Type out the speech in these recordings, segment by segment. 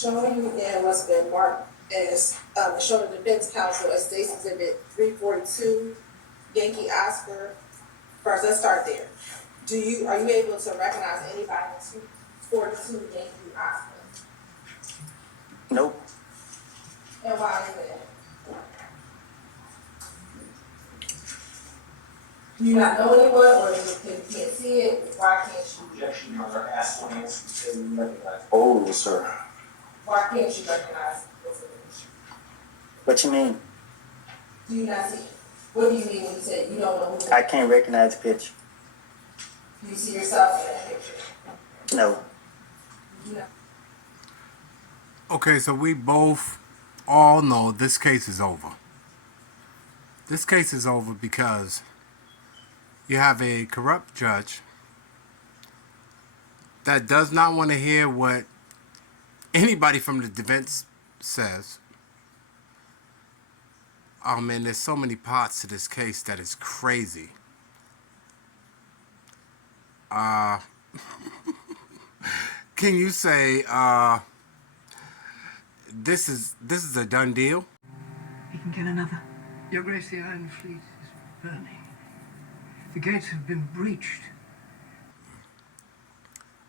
showing you again what's been marked as, shown the defense counsel as State's Exhibit 342, Yankee Oscar. First, let's start there. Are you able to recognize anybody in 242 Yankee Oscar? Nope. And why is that? Do you not know anyone, or you can't see it? Why can't you? Objection, Your Honor. Ask one answer and recognize. Oh, sir. Why can't you recognize this image? What you mean? Do you not see it? What do you mean when you say you don't know who? I can't recognize the picture. Do you see yourself in that picture? No. You know. Okay, so we both all know this case is over. This case is over because you have a corrupt judge that does not want to hear what anybody from the defense says. Oh man, there's so many parts to this case that is crazy. Can you say this is a done deal? He can get another. Your Grace, the Iron Fleet is burning. The gates have been breached.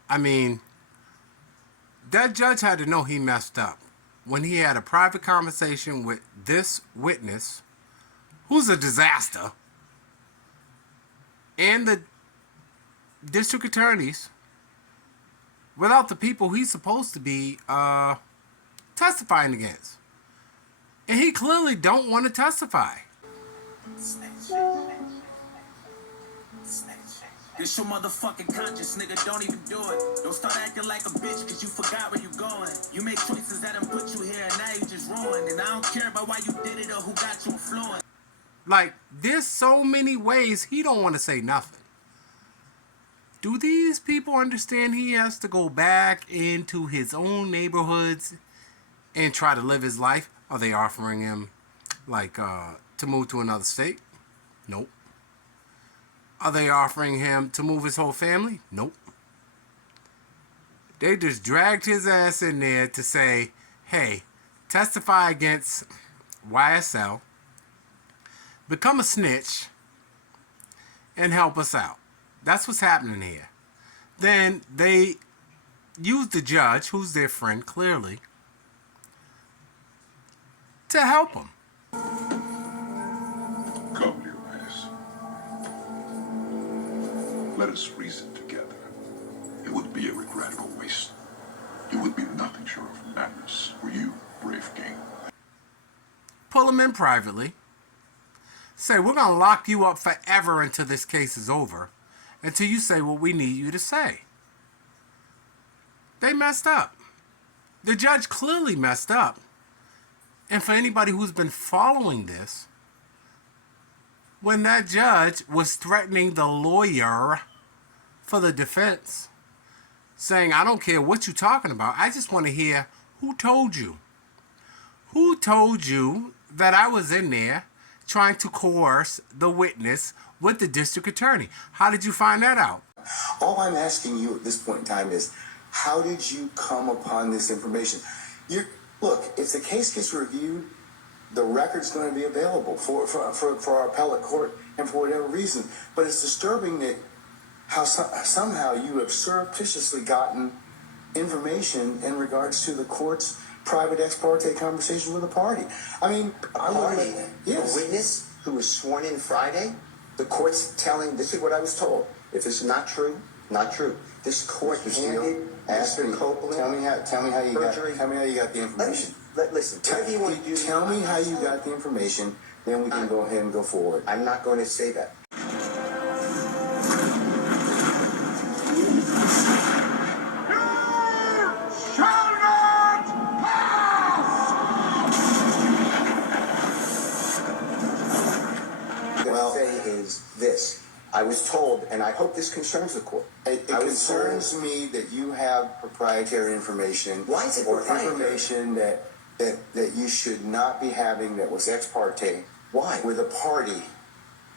I mean, that judge had to know he messed up when he had a private conversation with this witness, who's a disaster, and the district attorneys, without the people he's supposed to be testifying against. And he clearly don't want to testify. It's your motherfucking conscience, nigga, don't even do it. Don't start acting like a bitch, cause you forgot where you going. You make choices that done put you here, and now you just ruined. And I don't care about why you did it or who got you influenced. Like, there's so many ways he don't want to say nothing. Do these people understand he has to go back into his own neighborhoods and try to live his life? Are they offering him, like, to move to another state? Nope. Are they offering him to move his whole family? Nope. They just dragged his ass in there to say, hey, testify against YSL, become a snitch, and help us out. That's what's happening here. Then they use the judge, who's their friend, clearly, to help them. Come, dear Miss. Let us reason together. It would be a regrettable waste. You would be nothing short of madness, were you, brave king. Pull him in privately. Say, we're going to lock you up forever until this case is over. Until you say what we need you to say. They messed up. The judge clearly messed up. And for anybody who's been following this, when that judge was threatening the lawyer for the defense, saying, I don't care what you're talking about, I just want to hear who told you. Who told you that I was in there trying to coerce the witness with the district attorney? How did you find that out? All I'm asking you at this point in time is, how did you come upon this information? Look, if the case gets reviewed, the record's going to be available for our appellate court and for whatever reason. But it's disturbing that how somehow you have surreptitiously gotten information in regards to the court's private ex parte conversation with a party. I mean, Yes. A witness who was sworn in Friday, the court's telling, this is what I was told. If it's not true, not true. This court handed Mr. Copeland. Tell me how you got the information. Listen, whatever you want to do. Tell me how you got the information, then we can go ahead and go forward. I'm not going to say that. This. I was told, and I hope this concerns the court. It concerns me that you have proprietary information. Why is it or proprietary? Information that you should not be having that was ex parte. Why? With a party.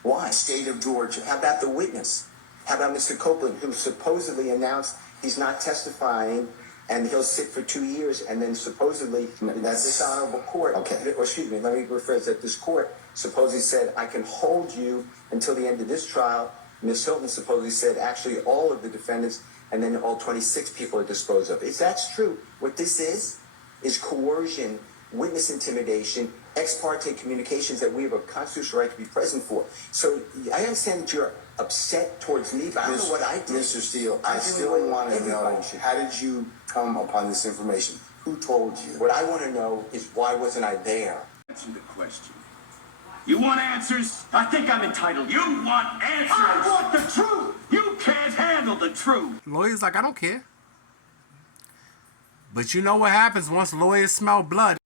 Why? State of Georgia. How about the witness? How about Mr. Copeland, who supposedly announced he's not testifying and he'll sit for 2 years, and then supposedly this honorable court, Okay. or excuse me, let me rephrase that. This court supposedly said, I can hold you until the end of this trial. Ms. Hilton supposedly said, actually, all of the defendants, and then all 26 people are disposed of. If that's true, what this is coercion, witness intimidation, ex parte communications that we have a constitutional right to be present for. So I understand that you're upset towards me, but I don't know what I did. Mr. Steele, I still want to know, how did you come upon this information? Who told you? What I want to know is, why wasn't I there? Answer the question. You want answers? I think I'm entitled. You want answers? I want the truth. You can't handle the truth. Lawyer's like, I don't care. But you know what happens once lawyers smell blood?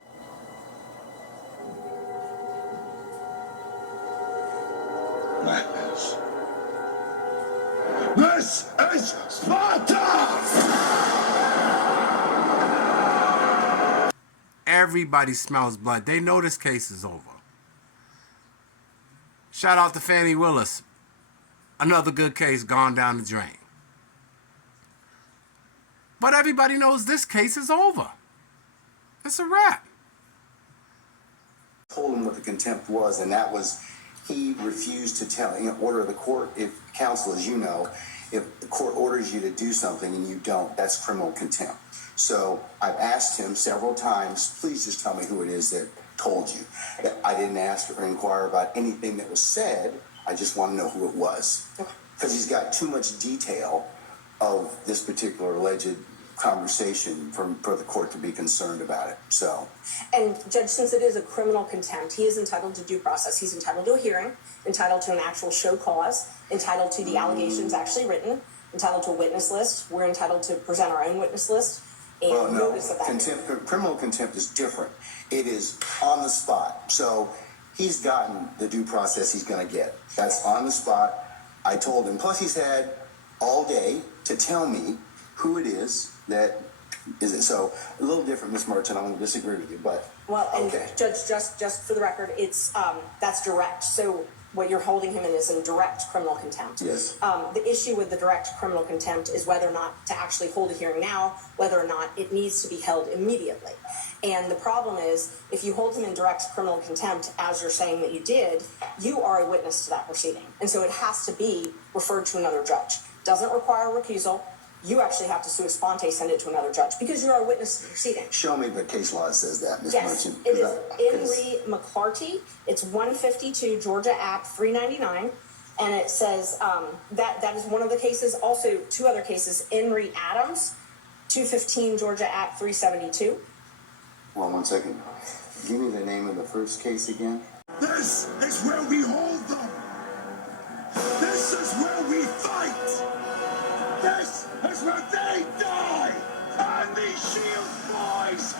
Madness. This is Sparta! Everybody smells blood. They know this case is over. Shout out to Fani Willis. Another good case gone down the drain. But everybody knows this case is over. It's a wrap. Told him what the contempt was, and that was he refused to tell, order of the court. If counsel, as you know, if the court orders you to do something and you don't, that's criminal contempt. So I've asked him several times, please just tell me who it is that told you. I didn't ask or inquire about anything that was said. I just want to know who it was. Because he's got too much detail of this particular alleged conversation for the court to be concerned about it. So, and Judge, since it is a criminal contempt, he is entitled to due process. He's entitled to a hearing, entitled to an actual show cause, entitled to the allegations actually written, entitled to a witness list. We're entitled to present our own witness list and well, no, notice of that. criminal contempt is different. It is on the spot. So he's gotten the due process he's going to get. That's on the spot. I told him. Plus, he's had all day to tell me who it is that is it. So a little different, Ms. Merchant. I'm going to disagree with you, but well, and okay. Judge, just for the record, it's that's direct. So what you're holding him in is in direct criminal contempt. Yes. The issue with the direct criminal contempt is whether or not to actually hold a hearing now, whether or not it needs to be held immediately. And the problem is, if you hold him in direct criminal contempt, as you're saying that you did, you are a witness to that proceeding. And so it has to be referred to another judge. Doesn't require recusal. You actually have to sua sponte send it to another judge because you're a witness to the proceeding. Show me the case law that says that, Ms. Yes, Merchant. it is Henry McClarty. It's 152 Georgia App 399. And it says that is one of the cases. Also, two other cases, Henry Adams, 215 Georgia App 372. Well, 1 second. Give me the name of the first case again. This is where we hold them. This is where we fight. This is where they die. And these shield boys.